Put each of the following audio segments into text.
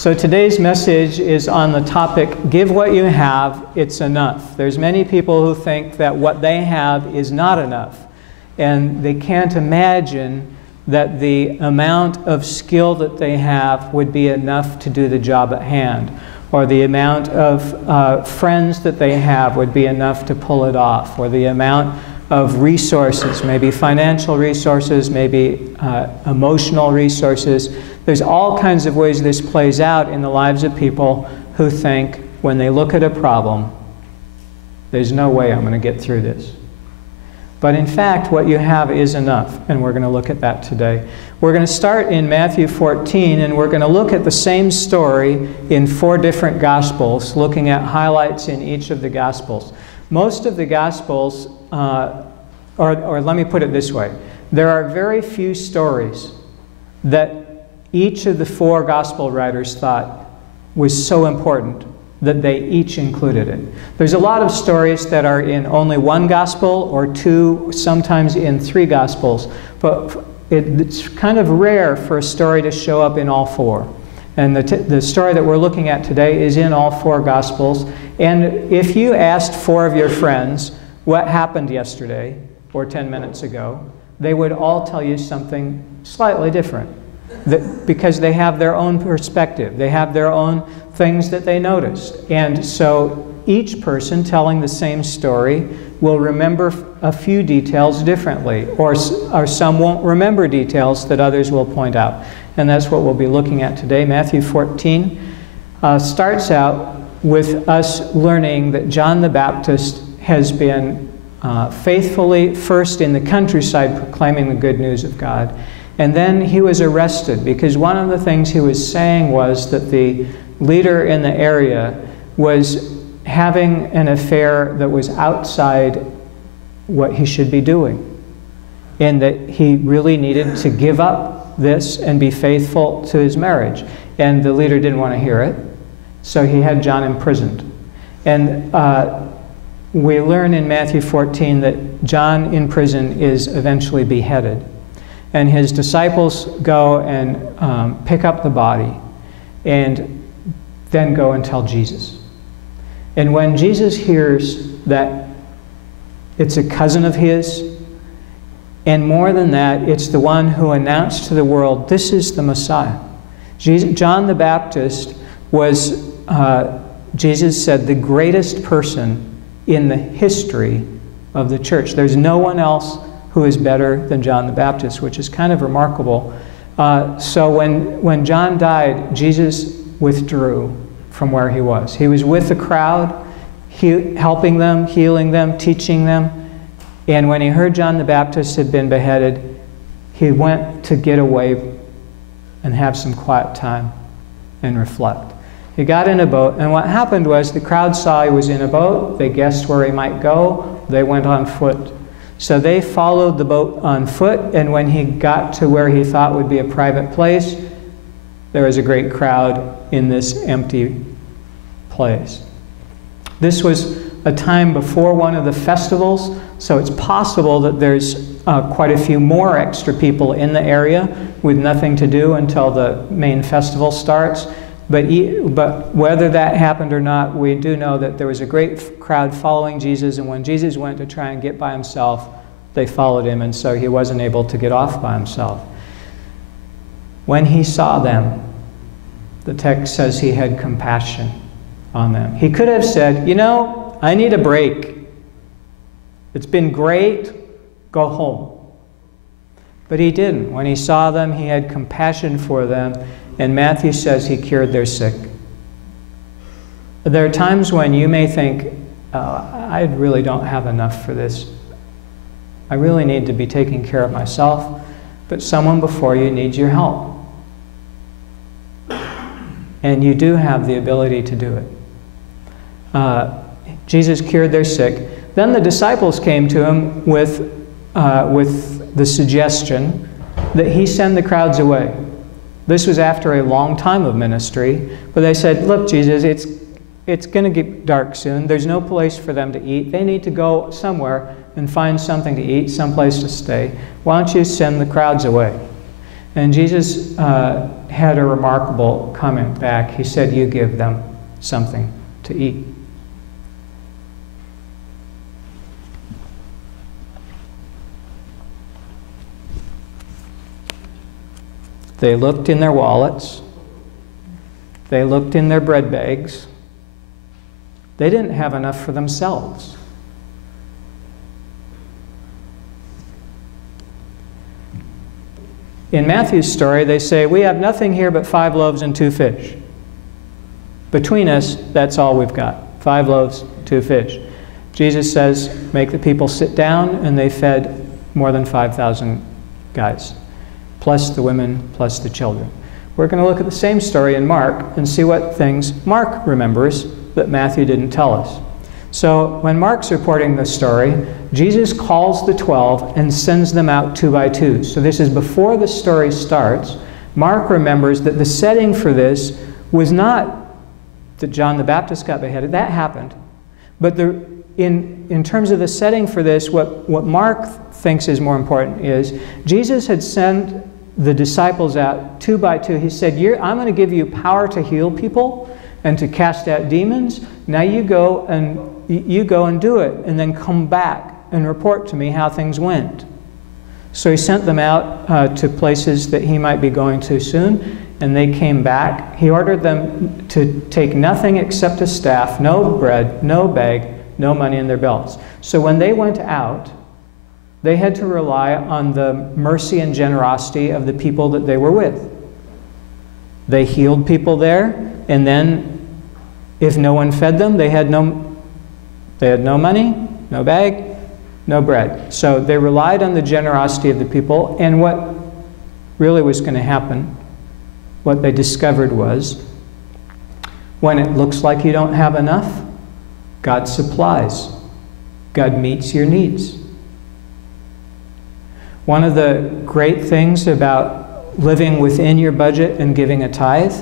So today's message is on the topic, give what you have, it's enough. There's many people who think that what they have is not enough. And they can't imagine that the amount of skill that they have would be enough to do the job at hand. Or the amount of friends that they have would be enough to pull it off. Or the amount of resources, maybe financial resources, maybe emotional resources. There's all kinds of ways this plays out in the lives of people who think when they look at a problem, there's no way I'm going to get through this. But in fact, what you have is enough, and we're going to look at that today. We're going to start in Matthew 14, and we're going to look at the same story in 4 different Gospels, looking at highlights in each of the Gospels. Most of the Gospels, or let me put it this way, there are very few stories that each of the 4 Gospel writers thought was so important that they each included it. There's a lot of stories that are in only 1 Gospel or 2, sometimes in 3 Gospels, but it's kind of rare for a story to show up in all 4. And the story that we're looking at today is in all 4 Gospels. And if you asked 4 of your friends what happened yesterday or 10 minutes ago, they would all tell you something slightly different. Because they have their own perspective. They have their own things that they noticed. And so each person telling the same story will remember a few details differently, or some won't remember details that others will point out. And that's what we'll be looking at today. Matthew 14 starts out with us learning that John the Baptist has been faithfully first in the countryside proclaiming the good news of God. And then he was arrested because one of the things he was saying was that the leader in the area was having an affair that was outside what he should be doing. And that he really needed to give up this and be faithful to his marriage. And the leader didn't want to hear it, so he had John imprisoned. And we learn in Matthew 14 that John in prison is eventually beheaded. And his disciples go and pick up the body and then go and tell Jesus. And when Jesus hears that it's a cousin of his, and more than that, it's the one who announced to the world, this is the Messiah. John the Baptist was, Jesus said, the greatest person in the history of the church. There's no one else who is better than John the Baptist, which is kind of remarkable. So when John died, Jesus withdrew from where he was. He was with the crowd, helping them, healing them, teaching them. And when he heard John the Baptist had been beheaded, he went to get away and have some quiet time and reflect. He got in a boat, and what happened was the crowd saw he was in a boat. They guessed where he might go. They went on foot. So they followed the boat on foot, and when he got to where he thought would be a private place, there was a great crowd in this empty place. This was a time before one of the festivals, so it's possible that there's quite a few more extra people in the area with nothing to do until the main festival starts. But whether that happened or not, we do know that there was a great crowd following Jesus, and when Jesus went to try and get by himself, they followed him, and so he wasn't able to get off by himself. When he saw them, the text says he had compassion on them. He could have said, you know, I need a break. It's been great, go home. But he didn't. When he saw them, he had compassion for them. And Matthew says he cured their sick. There are times when you may think, I really don't have enough for this. I really need to be taking care of myself, but someone before you needs your help. And you do have the ability to do it. Jesus cured their sick. Then the disciples came to him with the suggestion that he send the crowds away. This was after a long time of ministry, but they said, look, Jesus, it's going to get dark soon. There's no place for them to eat. They need to go somewhere and find something to eat, someplace to stay. Why don't you send the crowds away? And Jesus had a remarkable comment back. He said, "You give them something to eat." They looked in their wallets. They looked in their bread bags. They didn't have enough for themselves. In Matthew's story, they say, "We have nothing here but 5 loaves and 2 fish. Between us, that's all we've got. 5 loaves, 2 fish." Jesus says, "Make the people sit down," and they fed more than 5,000 guys, plus the women, plus the children. We're going to look at the same story in Mark and see what things Mark remembers that Matthew didn't tell us. So when Mark's reporting the story, Jesus calls the 12 and sends them out 2 by 2. So this is before the story starts. Mark remembers that the setting for this was not that John the Baptist got beheaded. That happened. But in terms of the setting for this, what Mark thinks is more important is Jesus had sent the disciples out 2 by 2. He said, "I'm going to give you power to heal people and to cast out demons. Now you go and do it, and then come back and report to me how things went." So he sent them out to places that he might be going to soon, and they came back. He ordered them to take nothing except a staff, no bread, no bag, no money in their belts. So when they went out, they had to rely on the mercy and generosity of the people that they were with. They healed people there, and then if no one fed them, they had no money, no bag, no bread. So they relied on the generosity of the people, and what really was going to happen, what they discovered was, when it looks like you don't have enough, God supplies. God meets your needs. One of the great things about living within your budget and giving a tithe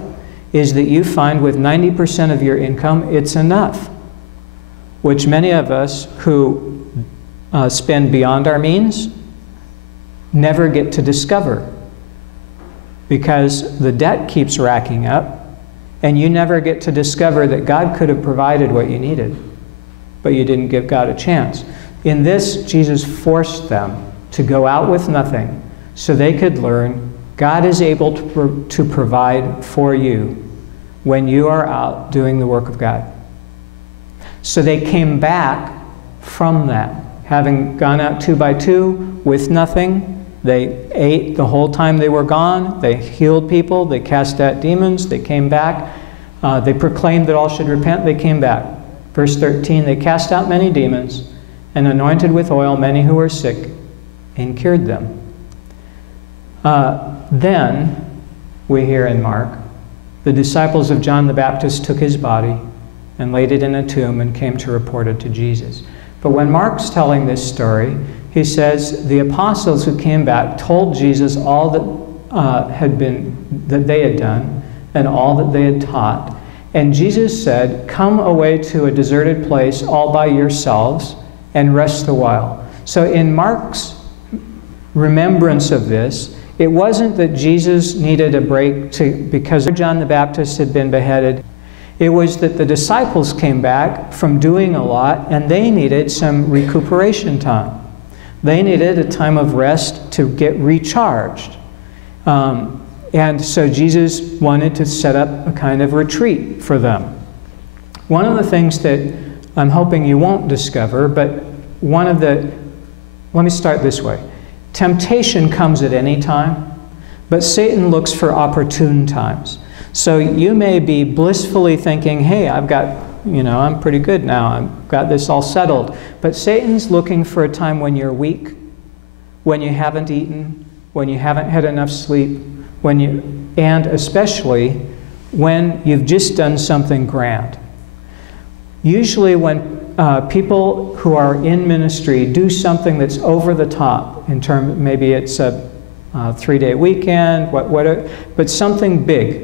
is that you find with 90% of your income, it's enough, which many of us who spend beyond our means never get to discover, because the debt keeps racking up, and you never get to discover that God could have provided what you needed, but you didn't give God a chance. In this, Jesus forced them to go out with nothing so they could learn God is able to provide for you when you are out doing the work of God. So they came back from that, having gone out 2 by 2 with nothing. They ate the whole time they were gone. They healed people. They cast out demons. They came back. They proclaimed that all should repent. They came back. Verse 13, they cast out many demons and anointed with oil many who were sick and cured them. Then, we hear in Mark, the disciples of John the Baptist took his body and laid it in a tomb and came to report it to Jesus. But when Mark's telling this story, he says the apostles who came back told Jesus all that they had done and all that they had taught. And Jesus said, "Come away to a deserted place all by yourselves and rest a while." So in Mark's remembrance of this, it wasn't that Jesus needed a break because John the Baptist had been beheaded. It was that the disciples came back from doing a lot, and they needed some recuperation time. They needed a time of rest to get recharged. And so Jesus wanted to set up a kind of retreat for them. One of the things that I'm hoping you won't discover, but let me start this way. Temptation comes at any time, but Satan looks for opportune times. So you may be blissfully thinking, "Hey, I'm pretty good now. I've got this all settled." But Satan's looking for a time when you're weak, when you haven't eaten, when you haven't had enough sleep, and especially when you've just done something grand. Usually when people who are in ministry do something that's over the top, maybe it's a 3-day weekend, but something big,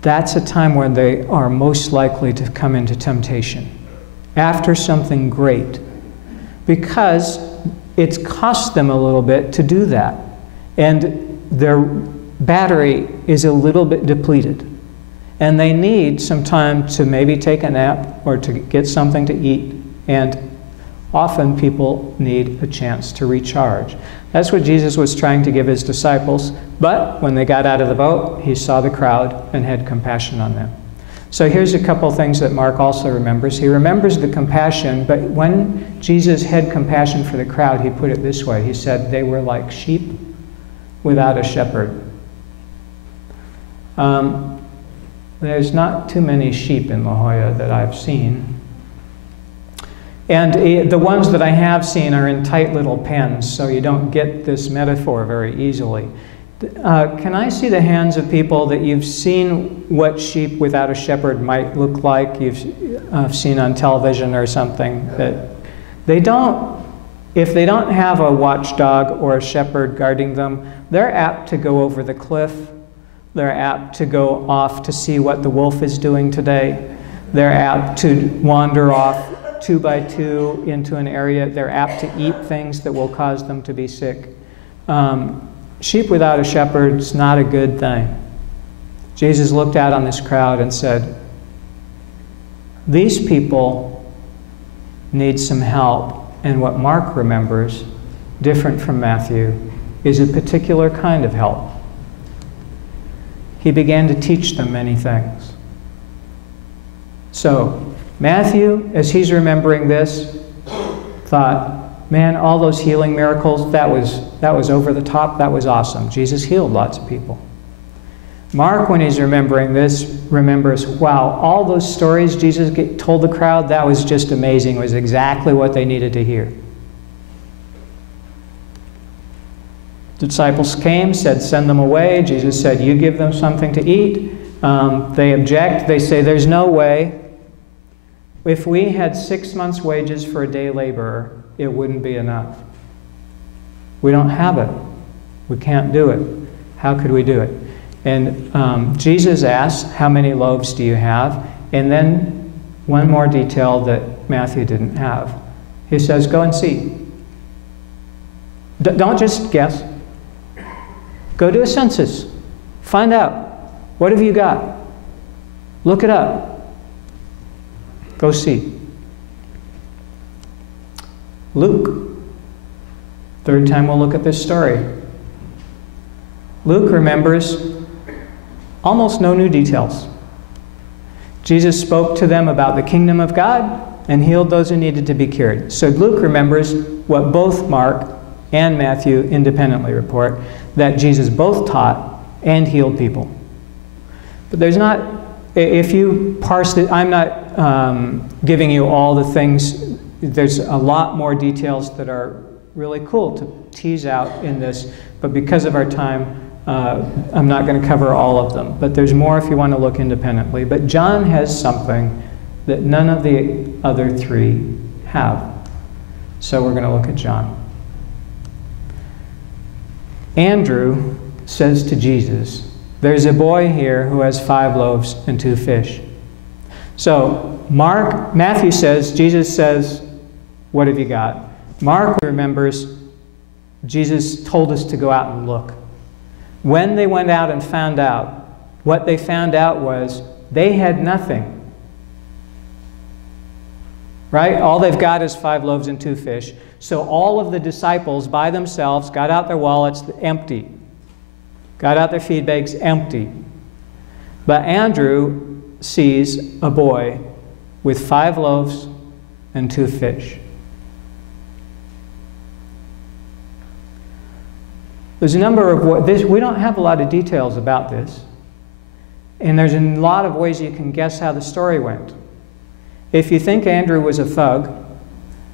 that's a time when they are most likely to come into temptation after something great. Because it's cost them a little bit to do that. And their battery is a little bit depleted. And they need some time to maybe take a nap or to get something to eat. And often people need a chance to recharge. That's what Jesus was trying to give his disciples. But when they got out of the boat, he saw the crowd and had compassion on them. So here's a couple things that Mark also remembers. He remembers the compassion, but when Jesus had compassion for the crowd, he put it this way. He said they were like sheep without a shepherd. There's not too many sheep in La Jolla that I've seen. And the ones that I have seen are in tight little pens, so you don't get this metaphor very easily. Can I see the hands of people that you've seen what sheep without a shepherd might look like? You've seen on television or something. That they don't, if they don't have a watchdog or a shepherd guarding them, they're apt to go over the cliff. They're apt to go off to see what the wolf is doing today. They're apt to wander off 2 by 2 into an area. They're apt to eat things that will cause them to be sick. Sheep without a shepherd is not a good thing. Jesus looked out on this crowd and said, these people need some help. And what Mark remembers, different from Matthew, is a particular kind of help. He began to teach them many things. So Matthew, as he's remembering this, thought, man, all those healing miracles, that was over the top, that was awesome. Jesus healed lots of people. Mark, when he's remembering this, remembers, wow, all those stories Jesus told the crowd, that was just amazing. It was exactly what they needed to hear. The disciples came, said, send them away. Jesus said, you give them something to eat. They object. They say, there's no way. If we had 6 months' wages for a day laborer, it wouldn't be enough. We don't have it. We can't do it. How could we do it? And Jesus asks, how many loaves do you have? And then one more detail that Matthew didn't have. He says, go and see. Don't just guess. Go do a census. Find out. What have you got? Look it up. Go see. Luke. Third time we'll look at this story. Luke remembers almost no new details. Jesus spoke to them about the kingdom of God and healed those who needed to be cured. So Luke remembers what both Mark and Matthew independently report, that Jesus both taught and healed people. But there's not, if you parse it, I'm not giving you all the things. There's a lot more details that are really cool to tease out in this, but because of our time, I'm not going to cover all of them. But there's more if you want to look independently. But John has something that none of the other three have. So we're going to look at John. Andrew says to Jesus, there's a boy here who has 5 loaves and 2 fish. So Matthew says, Jesus says, what have you got? Mark remembers, Jesus told us to go out and look. When they went out and found out, what they found out was they had nothing. Right? All they've got is 5 loaves and 2 fish. So all of the disciples by themselves got out their wallets empty. Got out their feed bags empty. But Andrew sees a boy with 5 loaves and 2 fish. There's a number of we don't have a lot of details about this. And there's a lot of ways you can guess how the story went. If you think Andrew was a thug,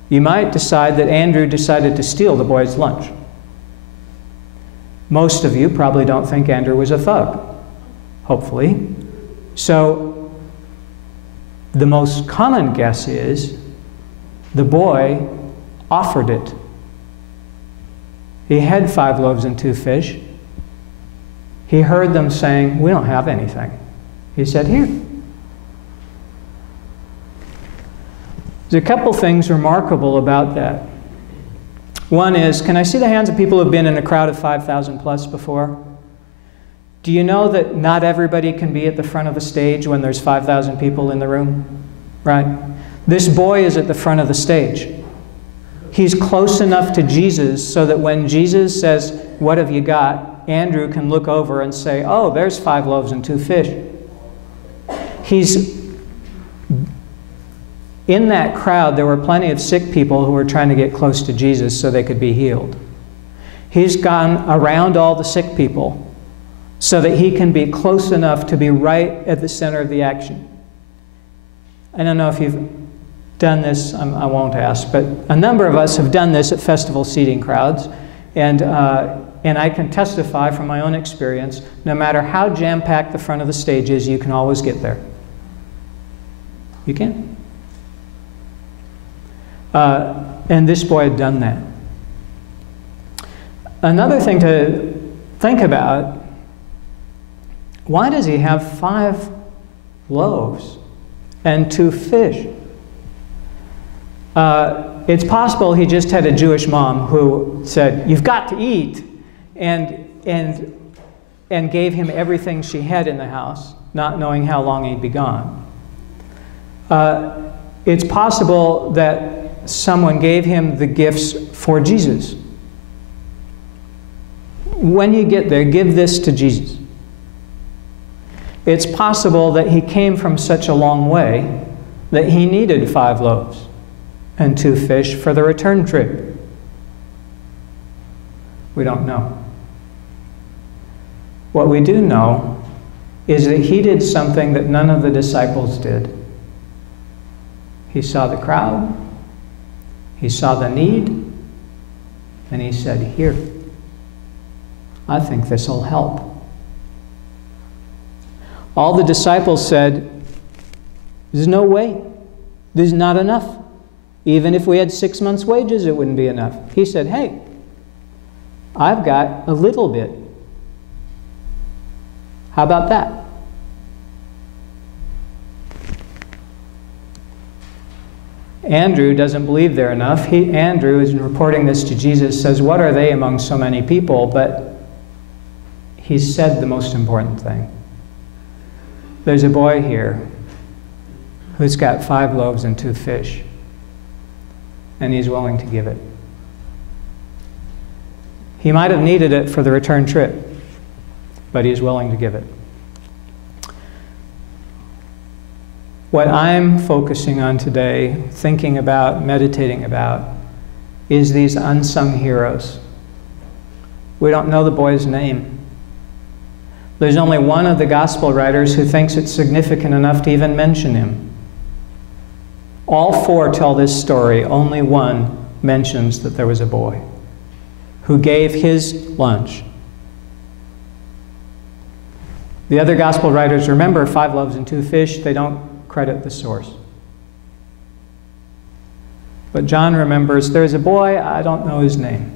you might decide that Andrew decided to steal the boy's lunch. Most of you probably don't think Andrew was a thug, hopefully. So the most common guess is the boy offered it. He had 5 loaves and 2 fish. He heard them saying, we don't have anything. He said, here. There's a couple things remarkable about that. One is, can I see the hands of people who have been in a crowd of 5,000 plus before? Do you know that not everybody can be at the front of the stage when there's 5,000 people in the room? Right? This boy is at the front of the stage. He's close enough to Jesus so that when Jesus says, "What have you got?" Andrew can look over and say, "Oh, there's 5 loaves and 2 fish." He's in that crowd. There were plenty of sick people who were trying to get close to Jesus so they could be healed. He's gone around all the sick people so that he can be close enough to be right at the center of the action. I don't know if you've done this, I won't ask, but a number of us have done this at festival seating crowds, and I can testify from my own experience, no matter how jam-packed the front of the stage is, you can always get there. You can. And this boy had done that. Another thing to think about, why does he have 5 loaves and 2 fish? It's possible he just had a Jewish mom who said, "You've got to eat," and gave him everything she had in the house, not knowing how long he'd be gone. It's possible that someone gave him the gifts for Jesus. When you get there, give this to Jesus. It's possible that he came from such a long way that he needed 5 loaves and 2 fish for the return trip. We don't know. What we do know is that he did something that none of the disciples did. He saw the crowd, he saw the need, and he said, "Here, I think this will help." All the disciples said, "There's no way. There's not enough. Even if we had 6 months' wages, it wouldn't be enough." He said, "Hey, I've got a little bit. How about that?" Andrew doesn't believe they're enough. Andrew, is reporting this to Jesus, says, "What are they among so many people?" But he said the most important thing. There's a boy here who's got 5 loaves and 2 fish, and he's willing to give it. He might have needed it for the return trip, but he's willing to give it. What I'm focusing on today, thinking about, meditating about, is these unsung heroes. We don't know the boy's name. There's only one of the gospel writers who thinks it's significant enough to even mention him. All 4 tell this story. Only one mentions that there was a boy who gave his lunch. The other gospel writers remember 5 loaves and 2 fish. They don't credit the source. But John remembers there's a boy, I don't know his name.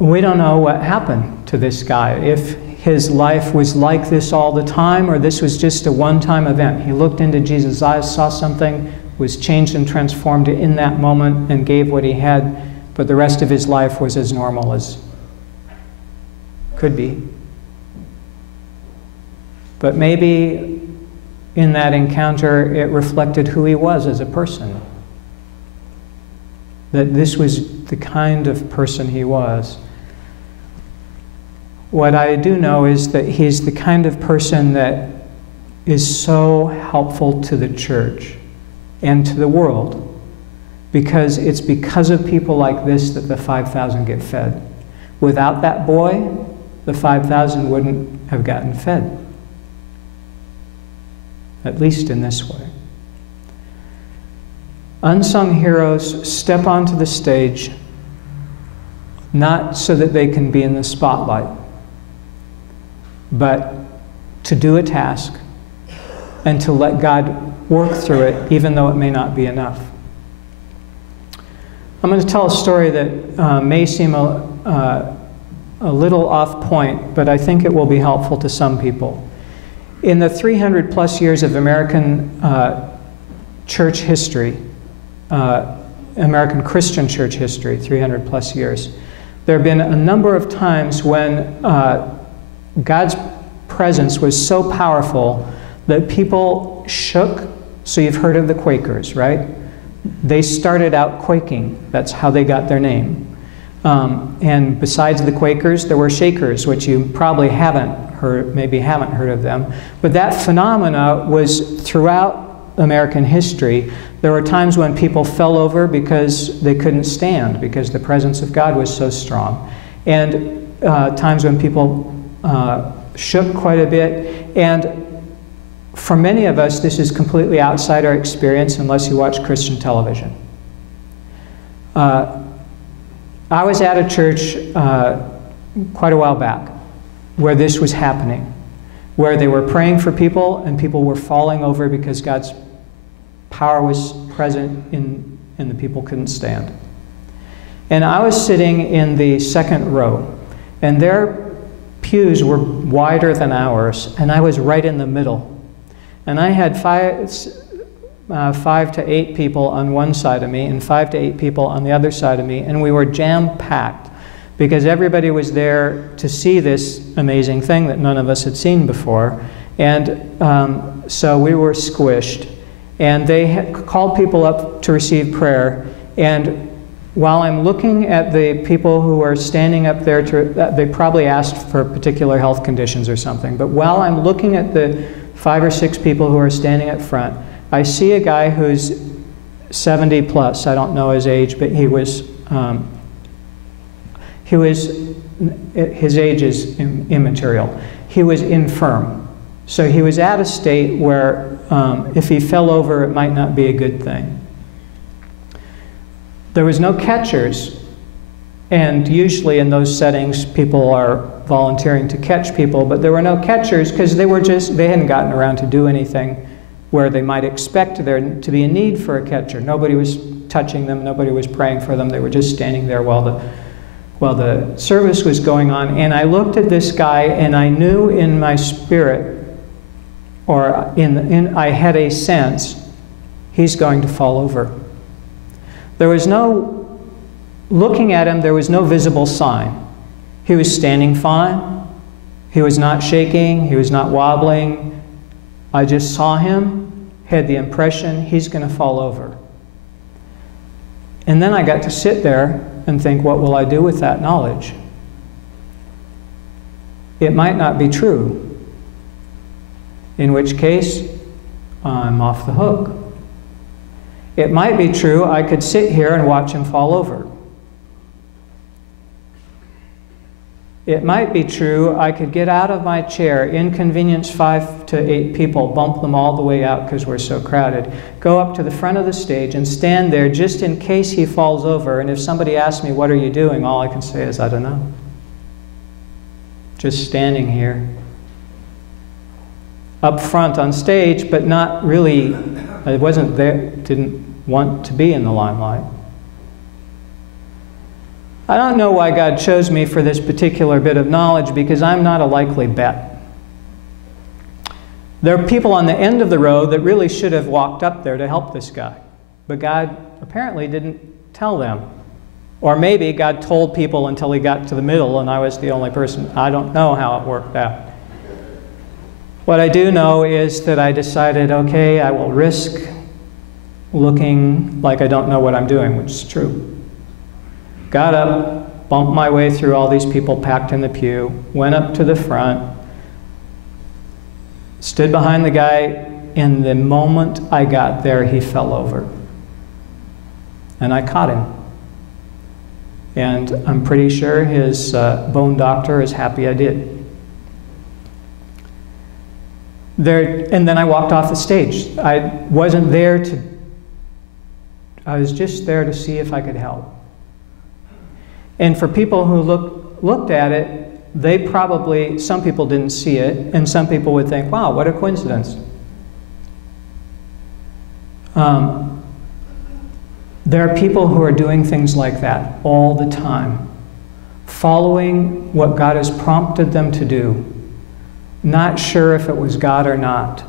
We don't know what happened to this guy, if his life was like this all the time or this was just a one-time event. He looked into Jesus' eyes, saw something, was changed and transformed in that moment and gave what he had, but the rest of his life was as normal as could be. But maybe in that encounter it reflected who he was as a person. That this was the kind of person he was. What I do know is that he's the kind of person that is so helpful to the church and to the world, because it's because of people like this that the 5,000 get fed. Without that boy, the 5,000 wouldn't have gotten fed. At least in this way. Unsung heroes step onto the stage not so that they can be in the spotlight, but to do a task and to let God work through it, even though it may not be enough. I'm going to tell a story that may seem a little off point, but I think it will be helpful to some people. In the 300 plus years of American church history, American Christian church history, 300 plus years, there have been a number of times when God's presence was so powerful that people shook. So you've heard of the Quakers, right? They started out quaking. That's how they got their name. And besides the Quakers, there were Shakers, which you probably haven't heard, maybe haven't heard of them. But that phenomena was throughout American history. There were times when people fell over because they couldn't stand, because the presence of God was so strong. And times when people shook quite a bit. And for many of us, this is completely outside our experience unless you watch Christian television. I was at a church quite a while back where this was happening, where they were praying for people and people were falling over because God's power was present and the people couldn't stand. And I was sitting in the second row, and their pews were wider than ours, and I was right in the middle. And I had 5 to 8 people on one side of me and 5 to 8 people on the other side of me, and we were jam-packed because everybody was there to see this amazing thing that none of us had seen before. And so we were squished. And they had called people up to receive prayer. And while I'm looking at the people who are standing up there, they probably asked for particular health conditions or something, but while I'm looking at the 5 or 6 people who are standing up front, I see a guy who's 70 plus. I don't know his age, but his age is immaterial. He was infirm. So he was at a state where if he fell over, it might not be a good thing. There was no catchers, and usually in those settings, people are volunteering to catch people, but there were no catchers because they hadn't gotten around to do anything where they might expect there to be a need for a catcher. Nobody was touching them, nobody was praying for them, they were just standing there while the service was going on. And I looked at this guy and I knew in my spirit, or I had a sense, he's going to fall over. There was no, looking at him, there was no visible sign. He was standing fine, he was not shaking, he was not wobbling. I just saw him, had the impression he's going to fall over. And then I got to sit there and think, what will I do with that knowledge? It might not be true, in which case I'm off the hook. It might be true, I could sit here and watch him fall over. It might be true, I could get out of my chair, inconvenience 5 to 8 people, bump them all the way out because we're so crowded, go up to the front of the stage and stand there just in case he falls over. And if somebody asks me, what are you doing? All I can say is, I don't know. Just standing here. Up front on stage, but not really, I wasn't there, didn't want to be in the limelight. I don't know why God chose me for this particular bit of knowledge, because I'm not a likely bet. There are people on the end of the road that really should have walked up there to help this guy, but God apparently didn't tell them. Or maybe God told people until he got to the middle and I was the only person. I don't know how it worked out. What I do know is that I decided, okay, I will risk looking like I don't know what I'm doing, which is true. Got up, bumped my way through all these people packed in the pew, went up to the front, stood behind the guy, and the moment I got there, he fell over. And I caught him. And I'm pretty sure his bone doctor is happy I did. And then I walked off the stage. I wasn't there to, I was just there to see if I could help. And for people who looked at it, they probably, some people didn't see it, and some people would think, wow, what a coincidence. There are people who are doing things like that all the time, following what God has prompted them to do, not sure if it was God or not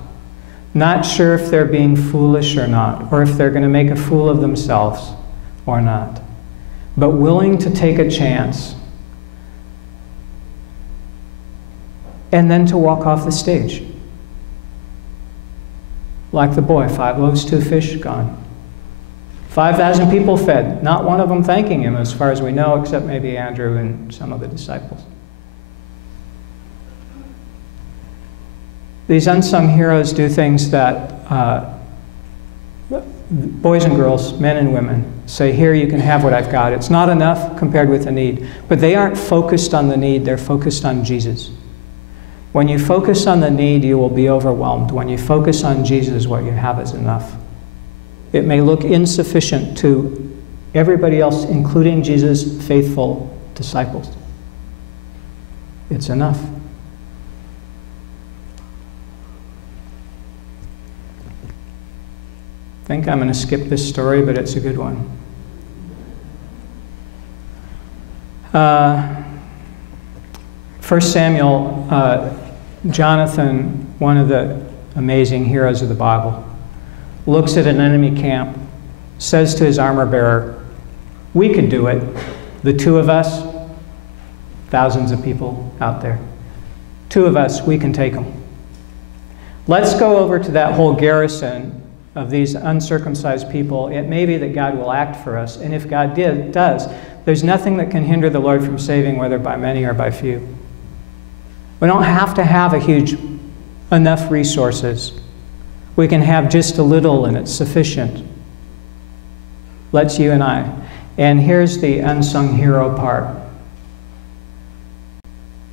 not sure if they're being foolish or not, or if they're going to make a fool of themselves or not, but willing to take a chance and then to walk off the stage. Like the boy, 5 loaves, 2 fish gone. 5,000 people fed, not one of them thanking him as far as we know, except maybe Andrew and some of the disciples. These unsung heroes do things that boys and girls, men and women, say, here, you can have what I've got. It's not enough compared with the need. But they aren't focused on the need, they're focused on Jesus. When you focus on the need, you will be overwhelmed. When you focus on Jesus, what you have is enough. It may look insufficient to everybody else, including Jesus' faithful disciples. It's enough. I think I'm going to skip this story, but it's a good one. 1 Samuel, Jonathan, one of the amazing heroes of the Bible, looks at an enemy camp, says to his armor bearer, we could do it. The 2 of us, thousands of people out there. 2 of us, we can take them. Let's go over to that whole garrison of these uncircumcised people. It may be that God will act for us, and if God does, there's nothing that can hinder the Lord from saving, whether by many or by few. We don't have to have enough resources. We can have just a little, and it's sufficient. Let's you and I. And here's the unsung hero part.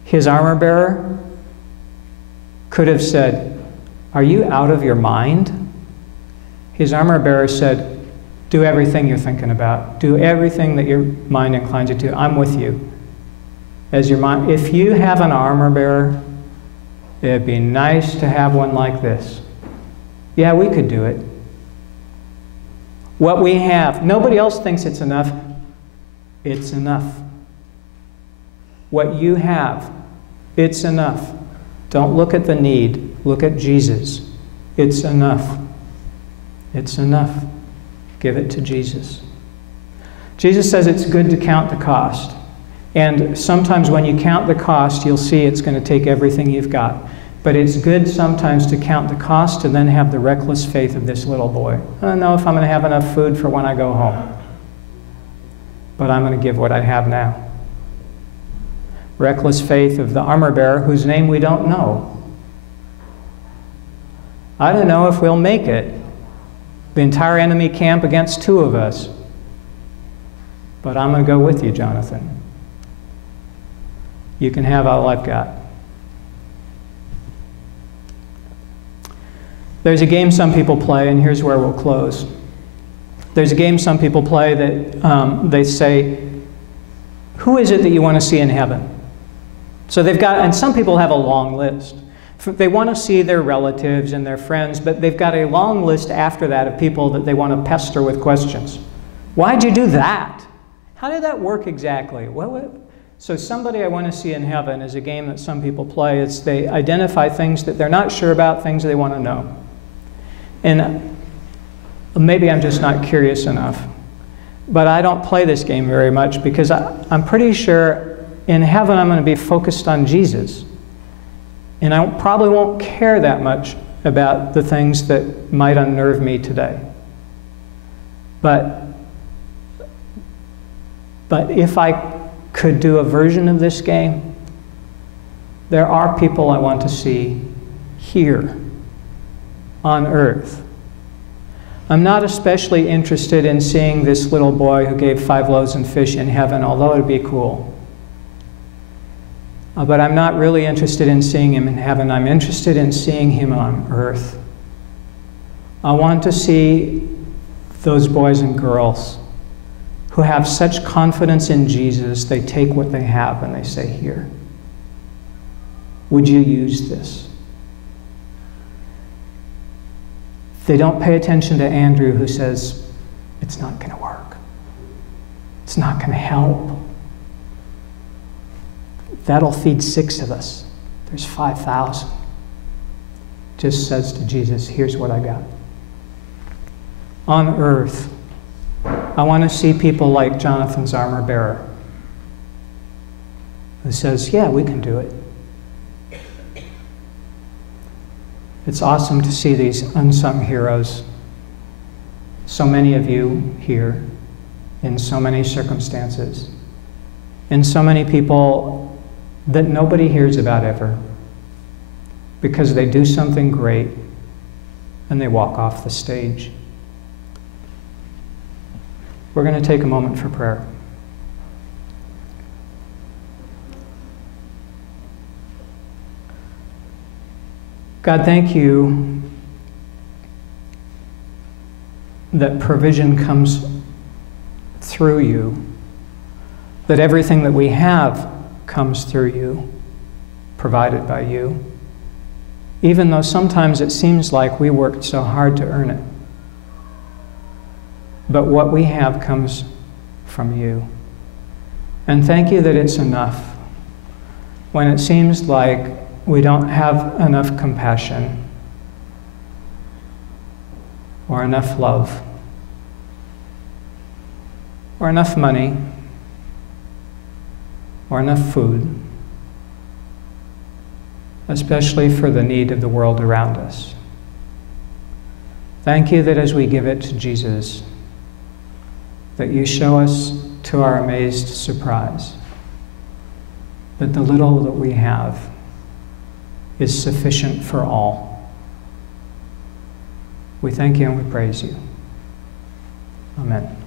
His armor bearer could have said, are you out of your mind? His armor bearer said, do everything you're thinking about. Do everything that your mind inclines you to. I'm with you. As your mind. If you have an armor bearer, it'd be nice to have one like this. Yeah, we could do it. What we have, nobody else thinks it's enough. It's enough. What you have, it's enough. Don't look at the need. Look at Jesus. It's enough. It's enough. Give it to Jesus. Jesus says it's good to count the cost. And sometimes when you count the cost, you'll see it's going to take everything you've got. But it's good sometimes to count the cost and then have the reckless faith of this little boy. I don't know if I'm going to have enough food for when I go home, but I'm going to give what I have now. Reckless faith of the armor bearer whose name we don't know. I don't know if we'll make it. The entire enemy camp against 2 of us. But I'm going to go with you, Jonathan. You can have all I've got. There's a game some people play, and here's where we'll close. There's a game some people play that they say, who is it that you want to see in heaven? So they've got, and some people have a long list. They want to see their relatives and their friends, but they've got a long list after that of people that they want to pester with questions. Why'd you do that? How did that work exactly? So somebody I want to see in heaven is a game that some people play. It's they identify things that they're not sure about, things they want to know. And maybe I'm just not curious enough. But I don't play this game very much because I'm pretty sure in heaven I'm going to be focused on Jesus. And I probably won't care that much about the things that might unnerve me today. But if I could do a version of this game, there are people I want to see here on earth. I'm not especially interested in seeing this little boy who gave 5 loaves and fish in heaven, although it would be cool. But I'm not really interested in seeing him in heaven. I'm interested in seeing him on earth. I want to see those boys and girls who have such confidence in Jesus, they take what they have and they say, here, would you use this? They don't pay attention to Andrew who says, it's not going to work. It's not going to help. That'll feed 6 of us. There's 5,000. just says to Jesus, here's what I got. On earth, I want to see people like Jonathan's armor bearer, who says, yeah, we can do it. It's awesome to see these unsung heroes, so many of you here, in so many circumstances, and so many people that nobody hears about ever, because they do something great and they walk off the stage. We're going to take a moment for prayer. God, thank you that provision comes through you, that everything that we have comes through you, provided by you, even though sometimes it seems like we worked so hard to earn it. But what we have comes from you. And thank you that it's enough when it seems like we don't have enough compassion or enough love or enough money or enough food, especially for the need of the world around us. Thank you that as we give it to Jesus, that you show us to our amazed surprise that the little that we have is sufficient for all. We thank you and we praise you. Amen.